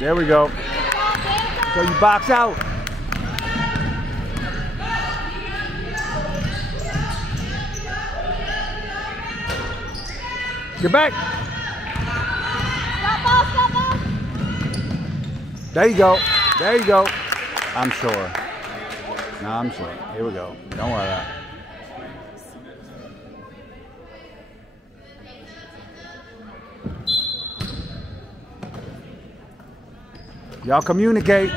There we go. So you box out. Get back. Stop ball. There you go. There you go. I'm sure. No, I'm sure. Here we go. Don't worry about it. Y'all communicate.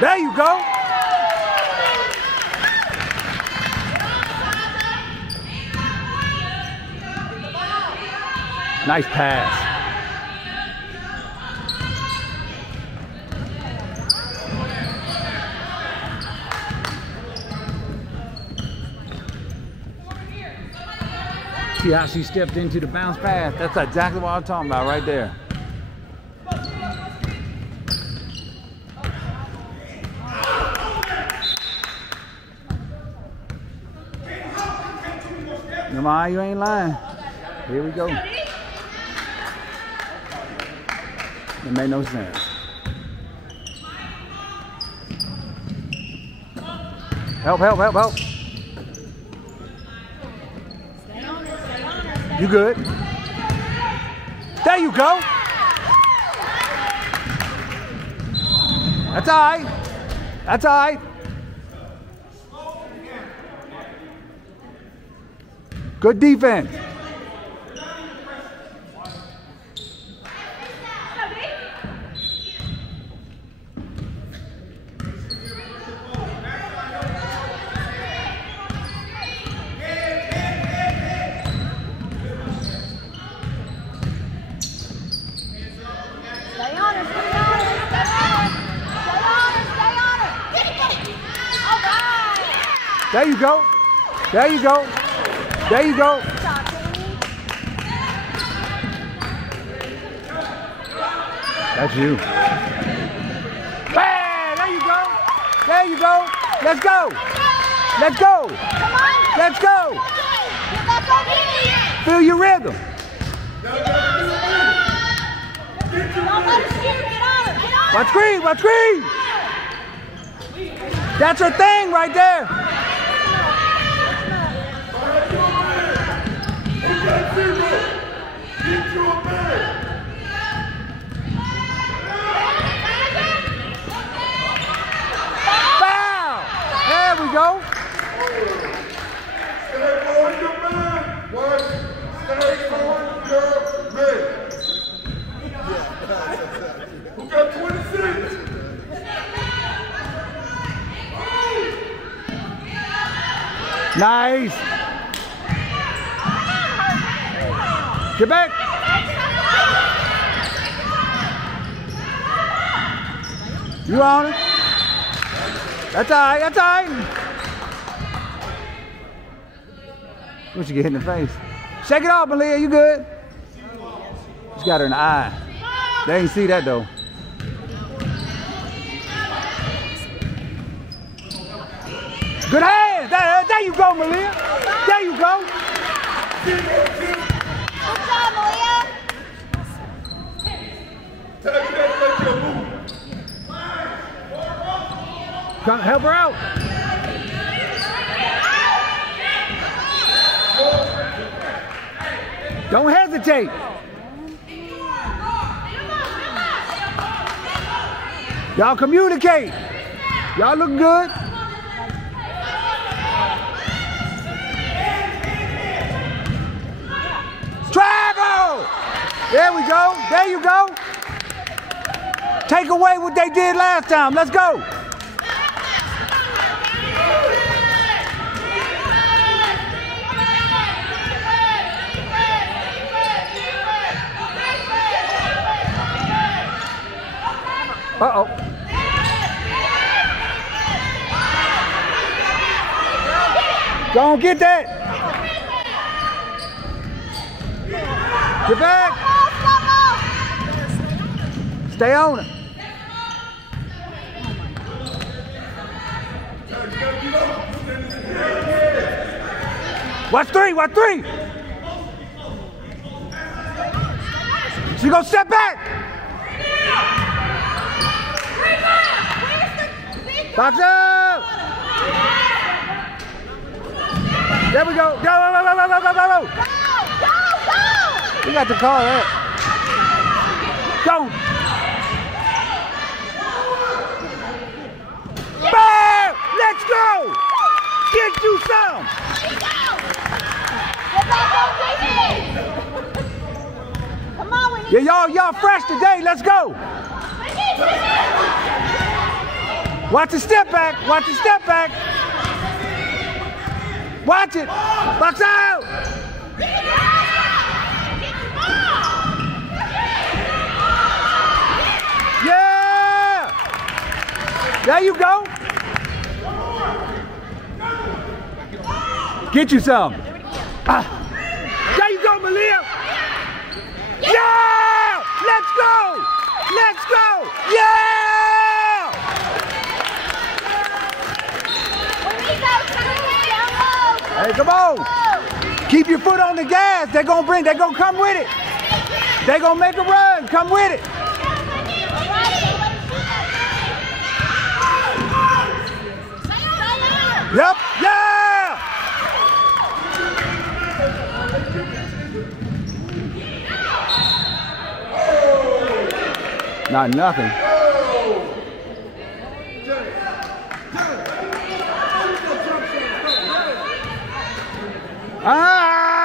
There you go. Nice pass. See how she stepped into the bounce pass? That's exactly what I'm talking about right there. No mind, you ain't lying. Here we go. It made no sense. Help, help, help, help. You good? There you go. That's all right. That's all right. Good defense. There you go. There you go. There you go. That's you. Bam! There you go. There you go. Let's go. Let's go. Let's go. Feel your rhythm. Watch screen. Watch screen. That's her thing right there. Foul! There we go. Stay on your man. What? Stay on your man. Who got 26? Nice. Get back. You on it? That's all right. That's all right. What you get hit in the face? Shake it off, Malia. You good? Just got her in the eye. They ain't see that though. Good hands. There you go, Malia. There you go. Good job, Malia. Come help her out. Don't hesitate. Y'all communicate. Y'all look good. Travel! There we go. There you go. Take away what they did last time. Let's go. Uh-oh. Go on, get that. Get back. Stay on it. Get up. Watch three, watch three. She gonna step back. Box up. There we go. Go, go, go, go, go, go, go, go. We got to call that. Go. Bam! Let's go. Get you some. Come on, we need Y'all fresh today. Let's go. Watch the step back. Watch the step back. Watch it. Box out. Yeah. There you go. Get you some. There you go, Malia. Yeah! Let's go! Let's go! Yeah! Hey, come on! Keep your foot on the gas. They're gonna come with it. They're gonna make a run. Come with it. Yep, yeah! Not nothing.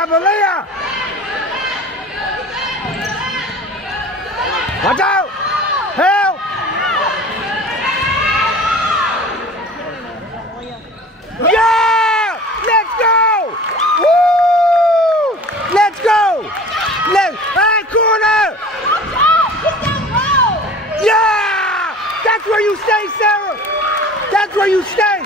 Malia! Watch out! Help! Yeah! Let's go! Woo! Let's go! Corner! Yeah! That's where you stay, Sarah! That's where you stay!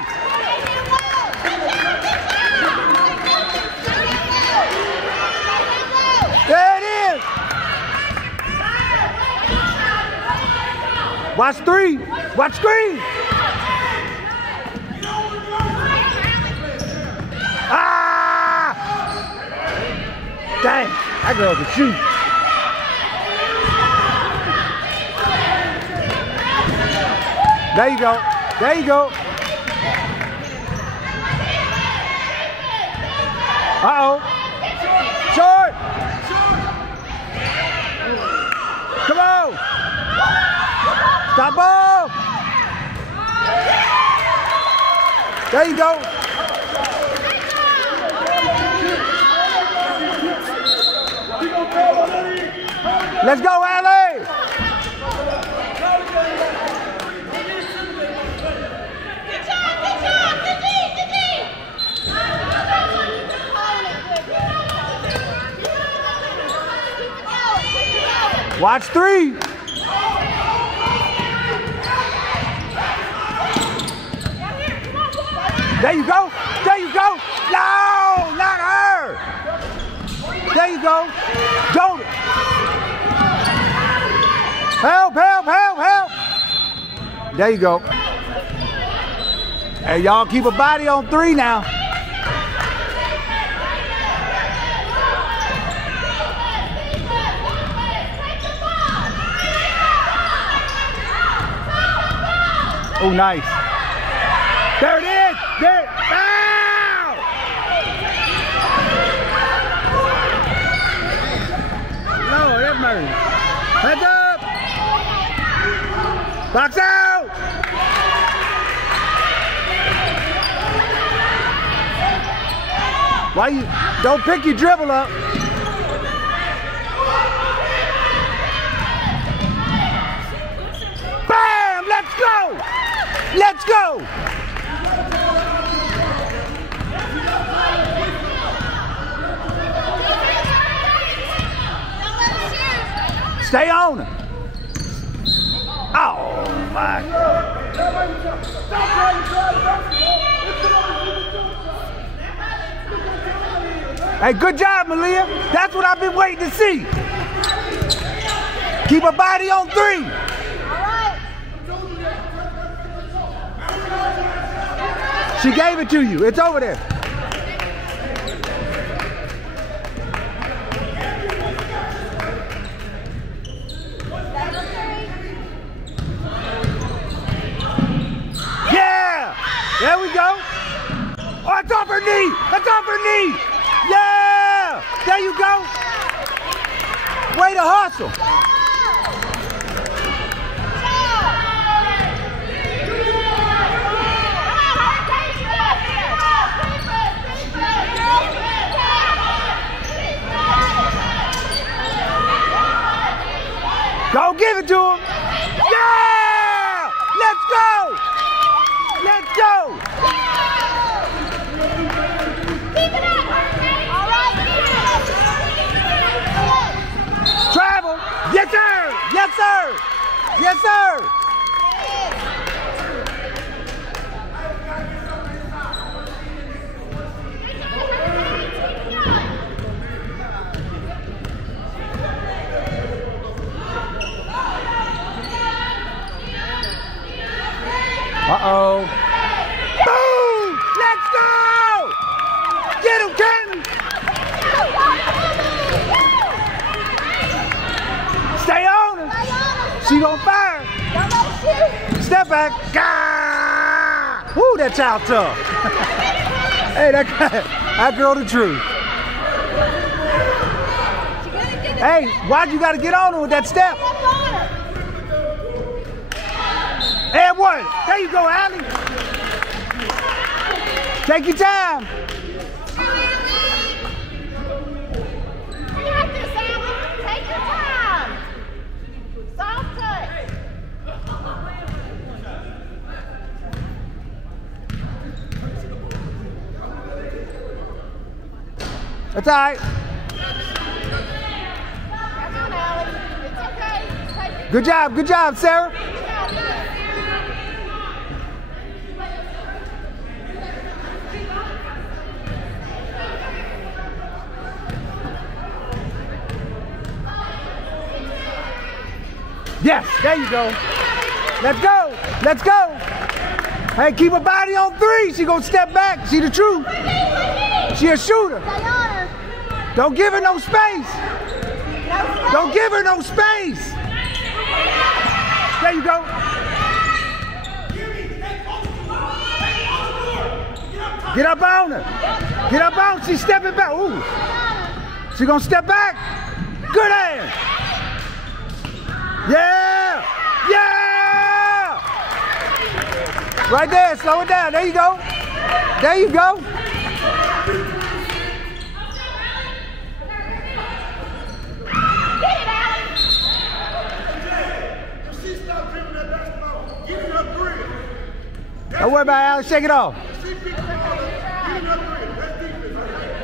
There it is! Watch three! Watch screen! Ah! Dang! That girl can shoot! There you go. There you go. Uh-oh. Short. Come on. Stop ball. There you go. Let's go, Allie. Watch three. There you go. There you go. No, not her. There you go. Don't. Help, help, help, help. There you go. Hey, y'all keep a body on three now. Oh, nice. There it is. There. Ow! Lord, have mercy. Heads up. Box out. Why you don't pick your dribble up? Bam! Let's go! Let's go! Stay on it. Oh my God. Hey, good job, Malia. That's what I've been waiting to see. Keep a body on three. She gave it to you. It's over there. There we go. Oh, it's off her knee. It's off her knee. Yeah. There you go. Way to hustle. Go give it to him. Yeah! Let's go! Let's go! Keep it up! All right, Travel! Yes, sir! Yes, sir! Yes, sir! Uh-oh. Boom! Let's go! Get him, Kenton! Stay on her. She gon' fire. Step back. Gah! Woo, that child tough. Hey, that girl the truth. Hey, why'd you gotta get on her with that step? And one. There you go, Allie. Take your time. Take your time. Soft touch. That's all right. Come on, Allie. It's okay. Take your Good job, Sarah. Yes, there you go. Let's go. Let's go. Hey, keep her body on 3. She gonna step back. She the truth. She a shooter. Don't give her no space. Don't give her no space. There you go. Get up on her. Get up on her. She's stepping back. Ooh. She gonna step back. Good ass. Yeah! Yeah! Right there, slow it down. There you go. There you go. Get it, Allie. If she stops dribbling that basketball, give it her three. Don't worry about it, Alex. Shake it off. If she picks the ball up, give it her three. That's defense right there.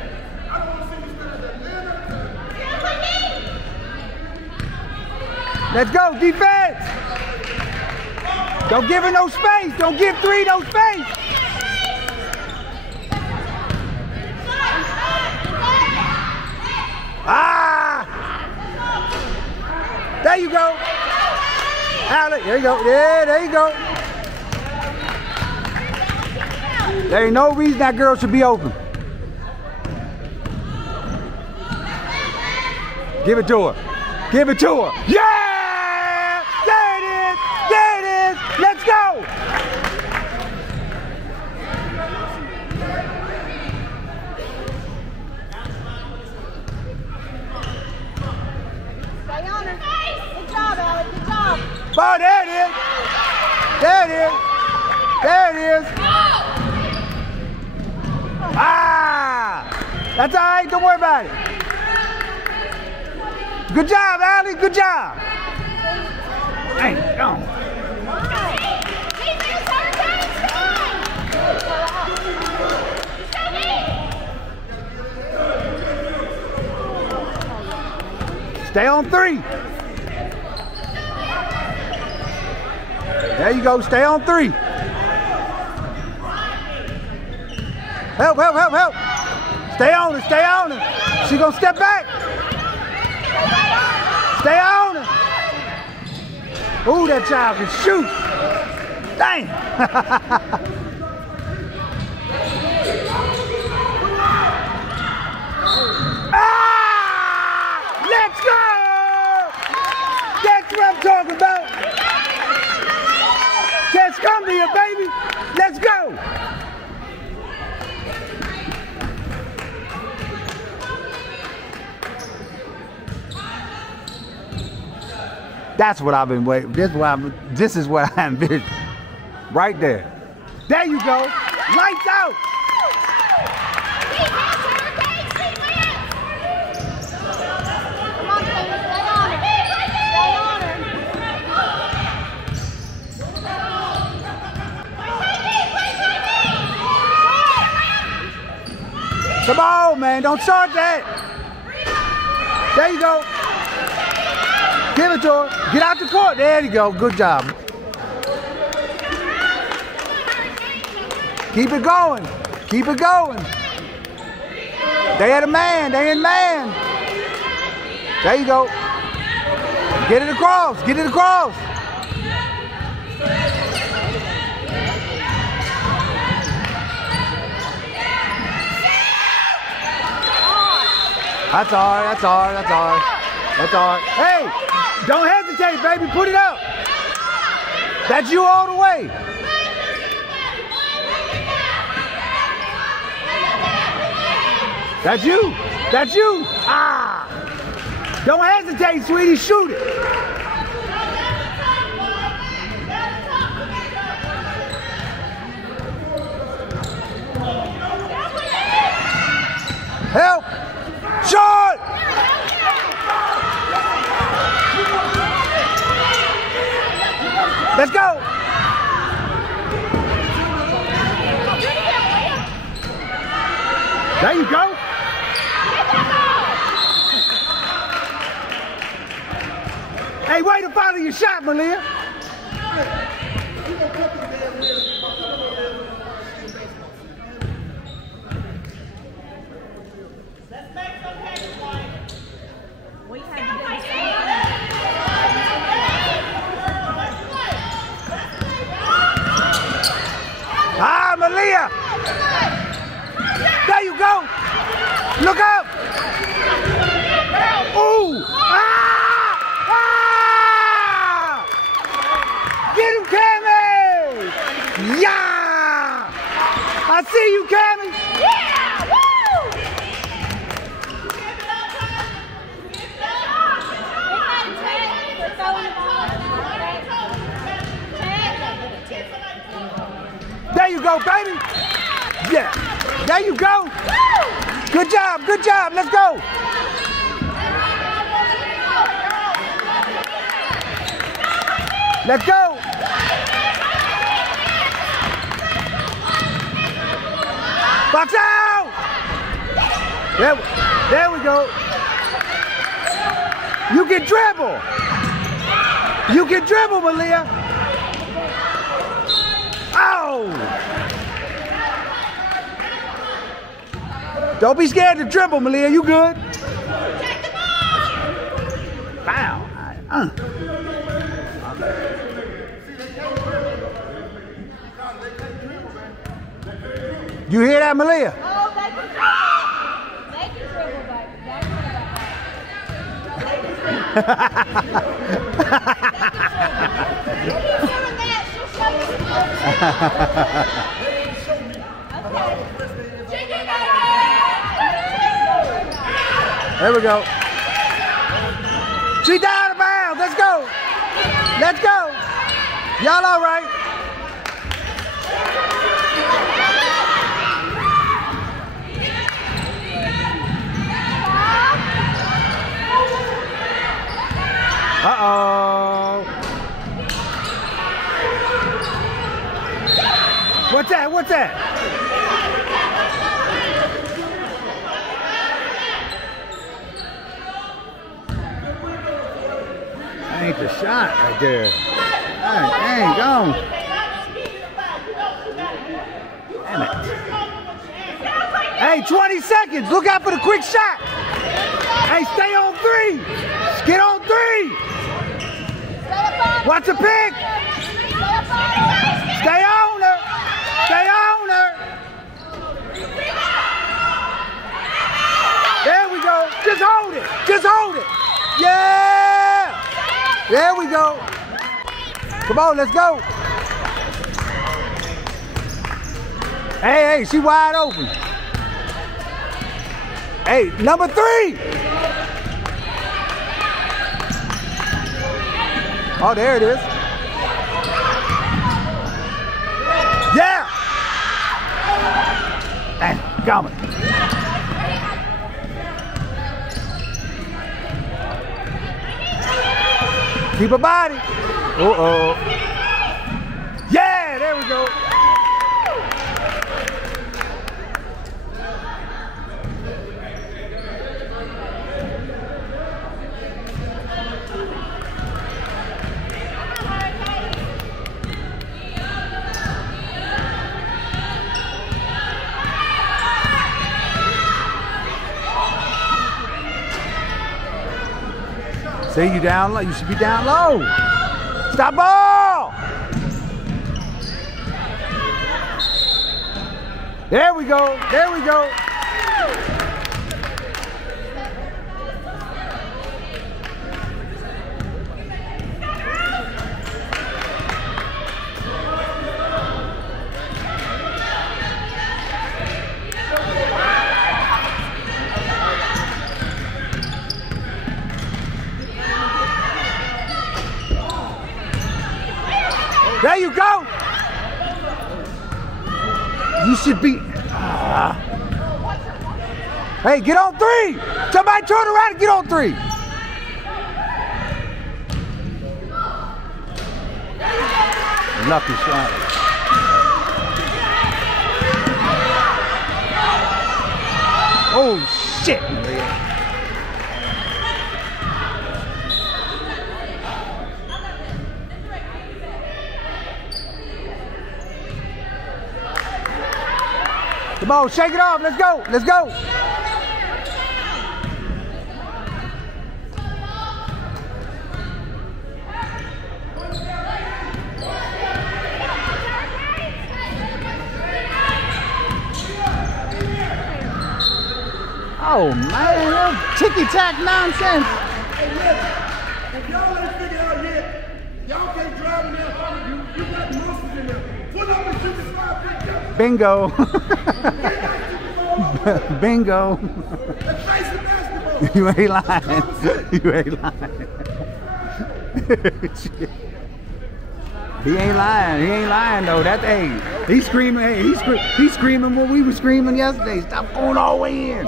I don't want to see you stand there. Let's go, defense. Don't give her no space. Don't give 3 no space. Ah! There you go. Alex, there you go. Yeah, there you go. There ain't no reason that girl should be open. Give it to her. Give it to her. Yeah! There it is! There it is! Let's go! Stay on her. Good job, Allie. Good job. Oh, there it is! There it is! There it is! Ah! That's all right. Don't worry about it. Good job, Allie. Good job. Dang, go. Stay on 3. There you go. Stay on 3. Help, help, help, help. Stay on her. Stay on her. She gonna step back. Stay on her. Ooh, that child can shoot. Dang. Ah! Let's go! That's what I'm talking about. Just come to you, baby. Let's go. That's what I've been waiting. This is what I envisioned. Right there. There you go. Lights out. Come on, Taylor, stay on her. Stay on her. Come on, man. Don't charge that. There you go. Give it to her. Get out the court. There you go. Good job. Keep it going. Keep it going. They had a man. They in man. There you go. Get it across. Get it across. That's all right. That's all right. That's all right. That's all right. Hey, don't hesitate, baby. Put it up. That's you all the way. That's you. That's you. Ah. Don't hesitate, sweetie. Shoot it. Help. Shot. Let's go. There you go. Hey, way to follow your shot, Malia. Let's make some headway. We have to Ah, Malia. There you go. Look up. Ooh. Ah! Ah! Get him, Cammy. Yeah. I see you, Cammy. Yeah! Woo! There you go, baby. Yeah. There you go. Good job. Good job. Let's go. Let's go. Watch out. There we go. You can dribble. You can dribble, Malia. Oh. Don't be scared to dribble, Malia. You good? Wow. You hear that, Malia? Oh, they can dribble, baby. There we go. She's out of bounds. Let's go. Let's go. Y'all all right? Uh-oh. What's that? What's that? That ain't the shot right there. Dang, gone. Damn it. Hey, 20 seconds. Look out for the quick shot. Hey, stay on three. Get on three. Watch the pick. Stay on her. Stay on her. There we go. Just hold it. Just hold it. Yeah. There we go. Come on, let's go. Hey, she wide open. Hey, number 3. Oh, there it is. Yeah! And coming. Keep a body. Uh-oh. Yeah, there we go. See, you down low. You should be down low. Stop ball. There we go. There we go. There you go. You should be. Hey, get on three. Somebody turn around and get on three. Lucky shot. Oh, shit. Come on, shake it off. Let's go. Let's go. Oh, man. Ticky-tack nonsense. Hey, listen. If y'all ain't figured out yet, y'all can't drive in there. You got muscles in there. Pull up and shoot the slide picture. Bingo. Bingo. Let's face the basketball. You ain't lying. You ain't lying. He ain't lying. He ain't lying though. That hey, he's screaming. Hey, he's screaming what we were screaming yesterday. Stop going all the way in.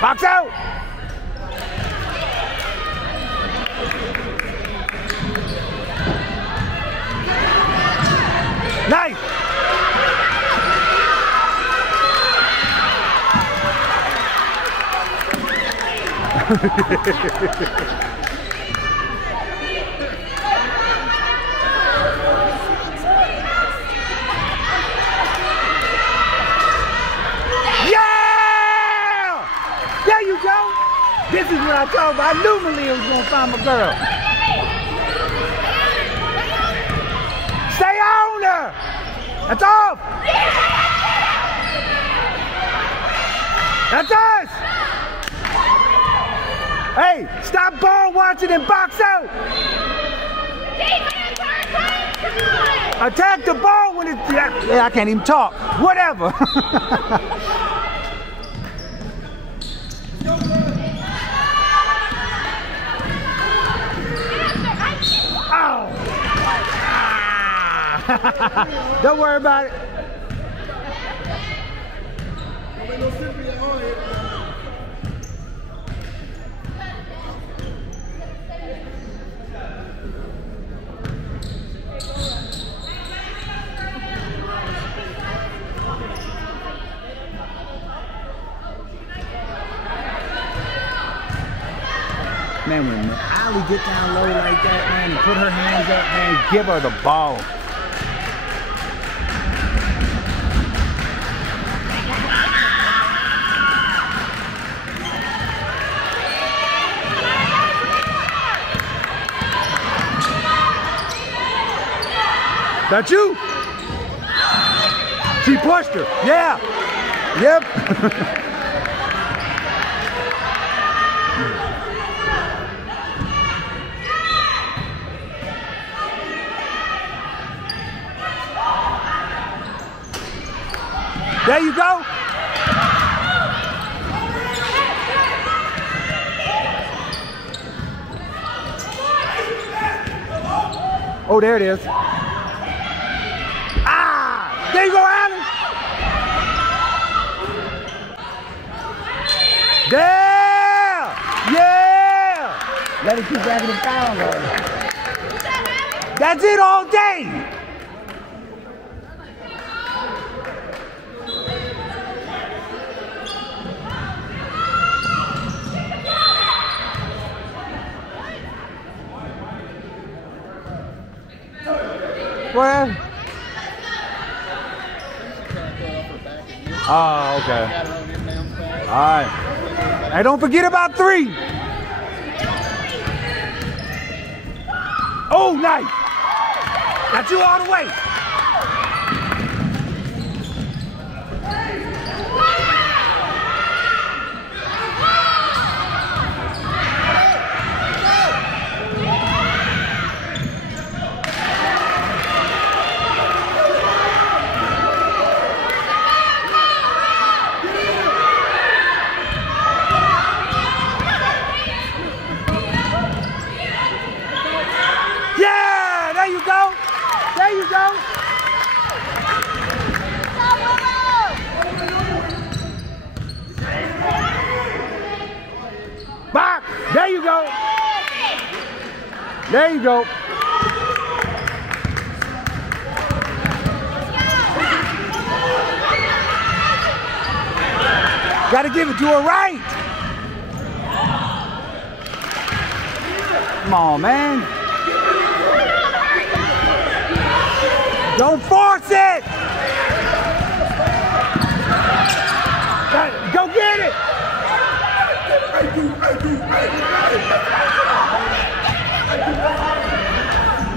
Box out. Nice. Yeah! There you go. This is what I told you. I knew Malia was gonna find my girl. Stay on her. That's off. That's us. Hey, stop ball watching and box out. Attack the ball when it's. Yeah, I can't even talk. Whatever. Ow. Don't worry about it. Man, when Ali get down low like that, man, and put her hands up, man, give her the ball. That you? She pushed her. Yeah. Yep. There you go. Oh, there it is. Ah! There you go, Allen. There! Yeah! Let it keep backing it down, Lord. That's it all day. Well. Oh, okay. All right. Hey, don't forget about 3. Oh, nice. Got you all the way. There you go. Bob, there you go. There you go. Gotta give it to her right. Come on, man. Don't force it! Go get it!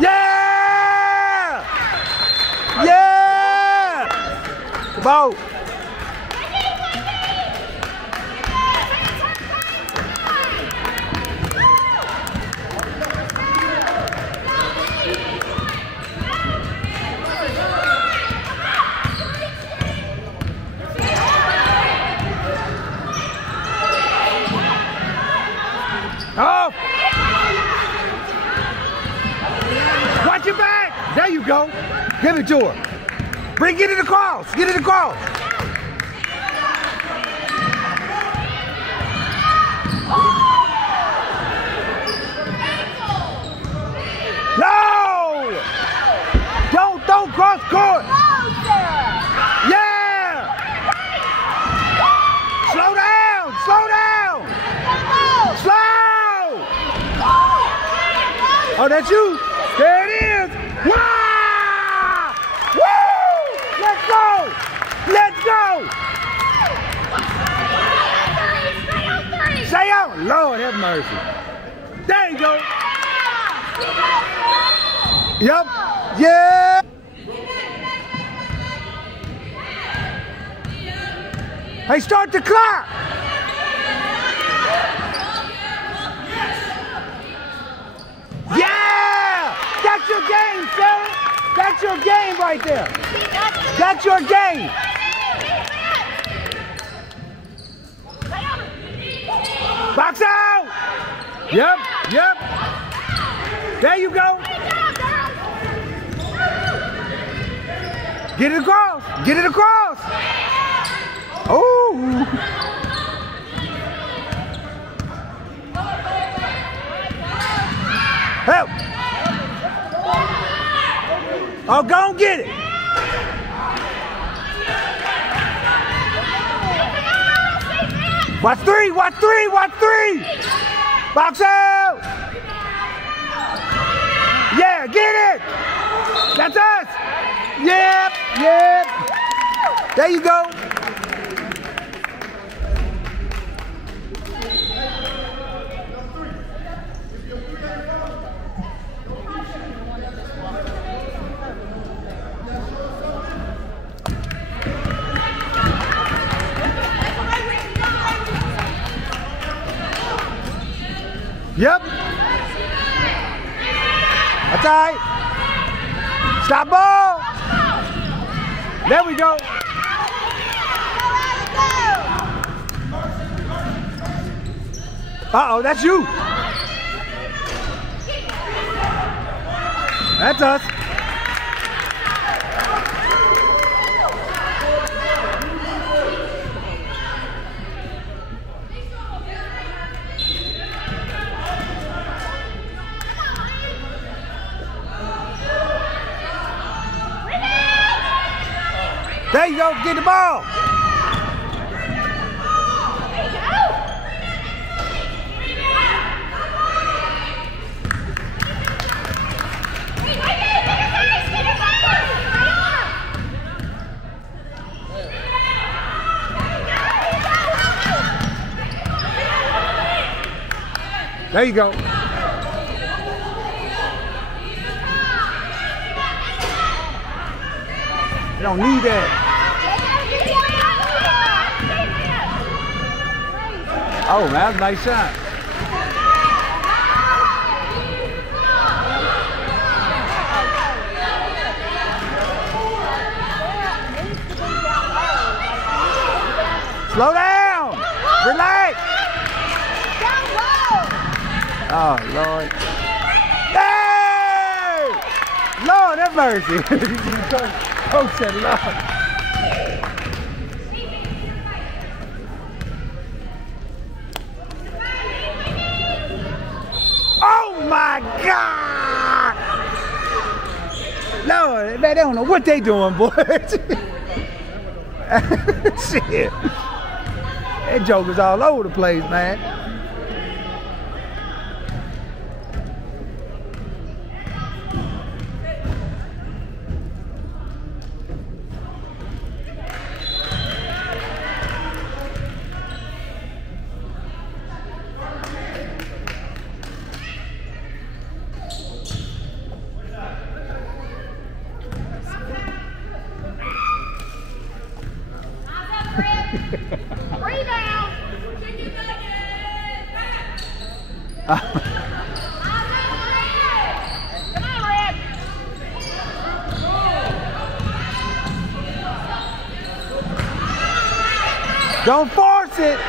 Yeah! Yeah! Come on. Oh! Watch your back! There you go. Give it to her. Get it across. Get it across. No! Don't cross court. Yeah! Slow down. Slow down. Slow! Oh, that's you. There it is. Wow! Woo! Let's go! Let's go! Stay out! Lord have mercy. There you go. Yep. Yeah. Hey, start the clock. Yeah! That's your game, Sarah. That's your game right there. That's your game. Box out. Yep. Yep. There you go. Get it across. Get it across. Oh. Help. Oh, go and get it. Watch 3. Watch 3. Watch 3. Box out. Yeah, get it. That's us. Yep. Yep. There you go. Yep. That's all right. Stop ball. There we go. Uh-oh, that's you. That's us. There you go, get the ball. There you go. You don't need that. Oh, man, that's a nice shot. Slow down. Relax. Oh, Lord. Hey! Lord have mercy. Coach said, Lord. Oh, my God. Lord, man, they don't know what they doing, boy. Shit. That joker's all over the place, man. Rebound! Come on, Red! Don't force it!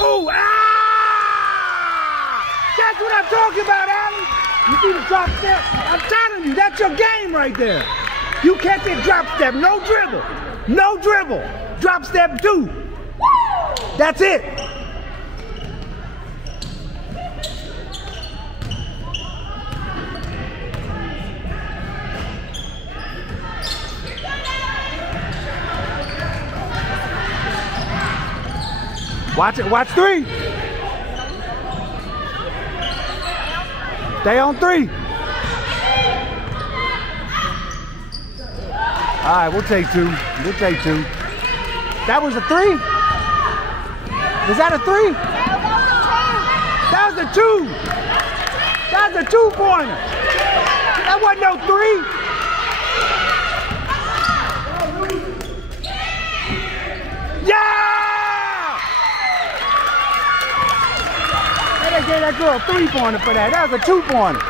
Ooh, ah! That's what I'm talking about, Allen! You see the drop step? I'm telling you, that's your game right there. You catch that drop step, no dribble. No dribble. Drop step 2. That's it. Watch it, watch 3. Stay on 3. All right, we'll take 2. We'll take 2. That was a 3? Was that a 3? That was a 2. That was a 2-pointer. That wasn't no 3. Yeah! They gave that girl a 3-pointer for that. That was a 2-pointer.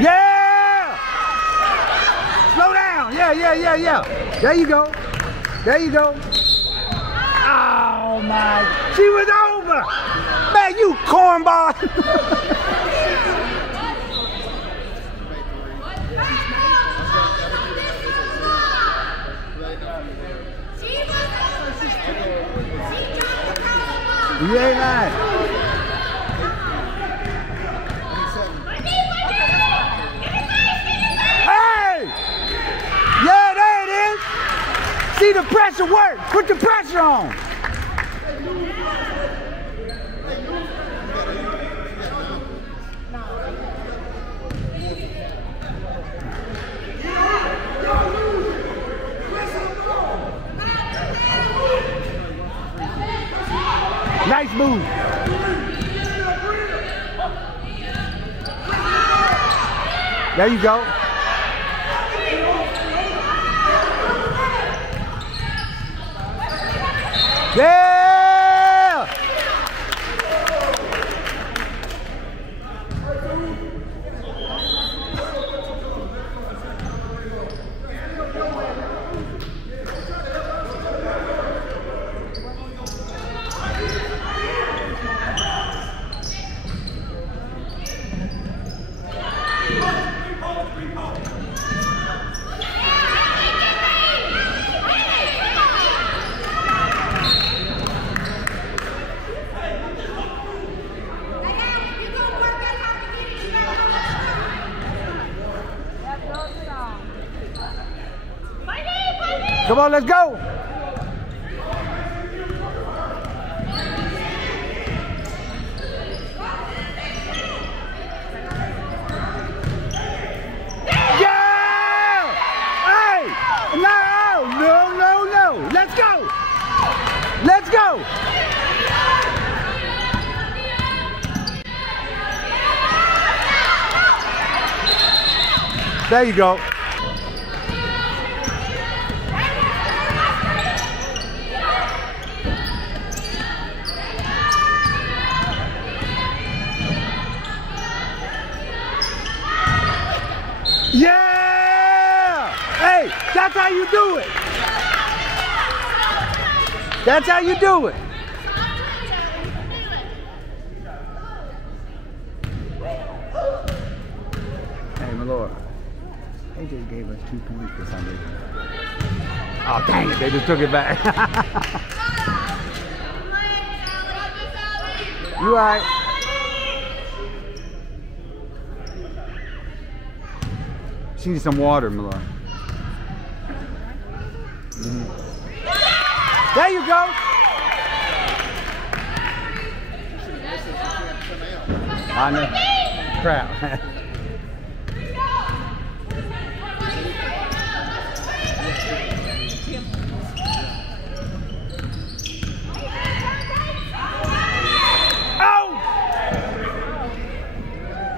Yeah! Slow down. Yeah. There you go. There you go. Oh, my. She was over. Man, you cornball. You ain't lying. Yeah, there it is. See the pressure work. Put the pressure on. Nice move. There you go. Yeah! Come on, let's go. Yeah! Hey! No. Let's go. Let's go. There you go. Yeah! Hey, that's how you do it. That's how you do it. Hey, my lord. They just gave us 2 points for some reason. Oh, dang it. They just took it back. You all right? She needs some water, my lord. There you go. I know. Crap.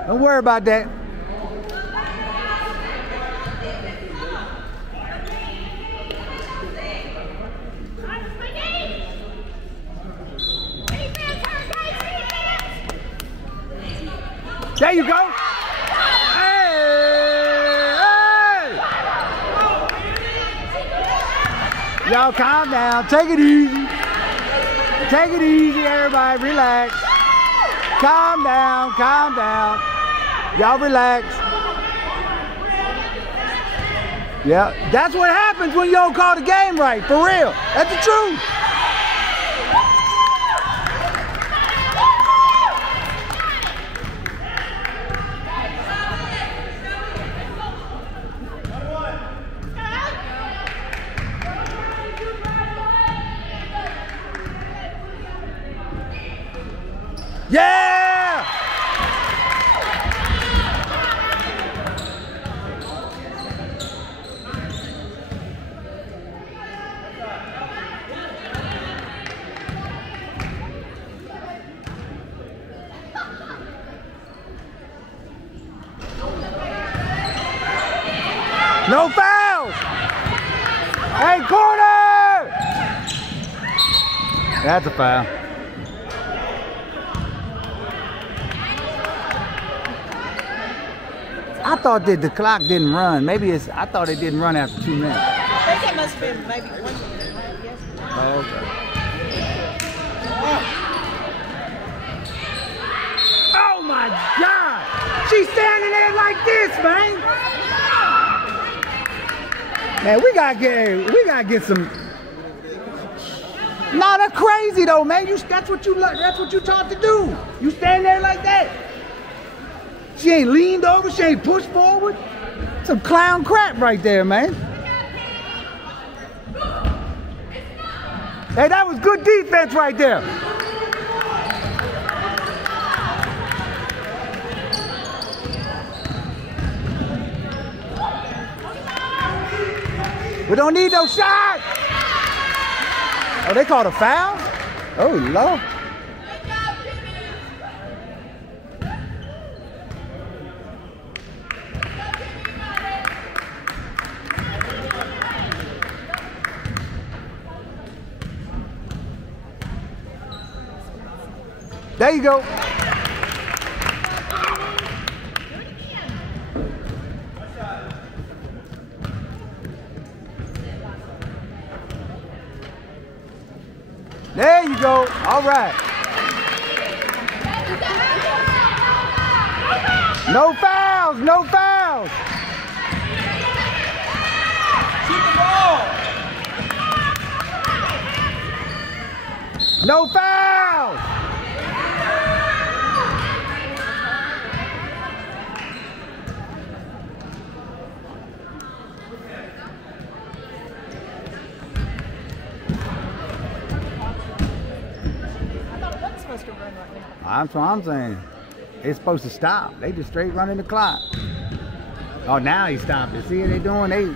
Don't worry about that. There you go. Hey! Y'all calm down. Take it easy. Take it easy, everybody. Relax. Calm down. Calm down. Y'all relax. Yeah, that's what happens when you don't call the game right, for real. That's the truth. Yeah! No fouls! Hey, corner! That's a foul. I thought that the clock didn't run. Maybe it's, I thought it didn't run after 2 minutes. I think it must have been maybe 1 minute. Yes. Oh, okay. Oh my God! She's standing there like this, man. Man, we gotta get some. Nah, that's crazy though, man. That's what you taught to do. You stand there like that. She ain't leaned over, she ain't pushed forward. Some clown crap right there, man. Hey, that was good defense right there. We don't need no shot. Oh, they called a foul? Oh, Lord. There you go. There you go. All right. No fouls. No fouls. Shoot the ball. No fouls. That's what I'm saying. It's supposed to stop. They just straight running the clock. Oh, now he stopped it. See what they doing? They.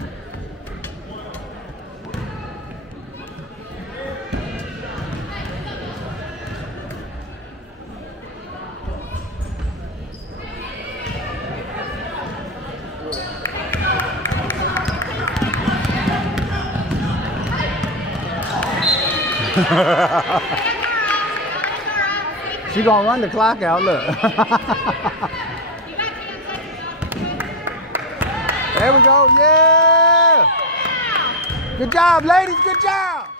She gonna run the clock out, look. There we go, yeah! Good job, ladies, good job!